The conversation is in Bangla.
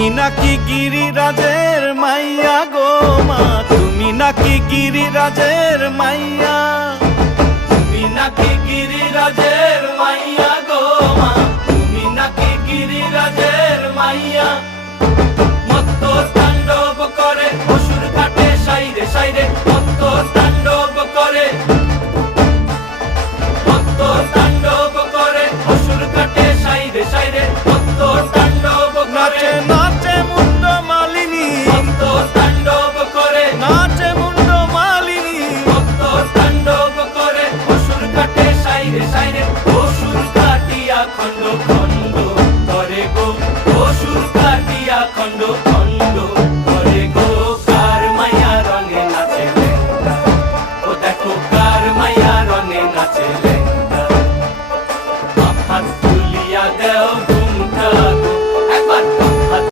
তুমি নাকি গিরিরাজের মাইয়া গো মা, তুমি নাকি গিরিরাজের মাইয়া, তুমি নাকি গিরিরাজের মাইয়া গো মা, তুমি নাকি গিরিরাজের মাইয়া। মত্ত তাণ্ডব করে অসুর ঘাটে সাইরে সাইরে, মত্ত তাণ্ডব করে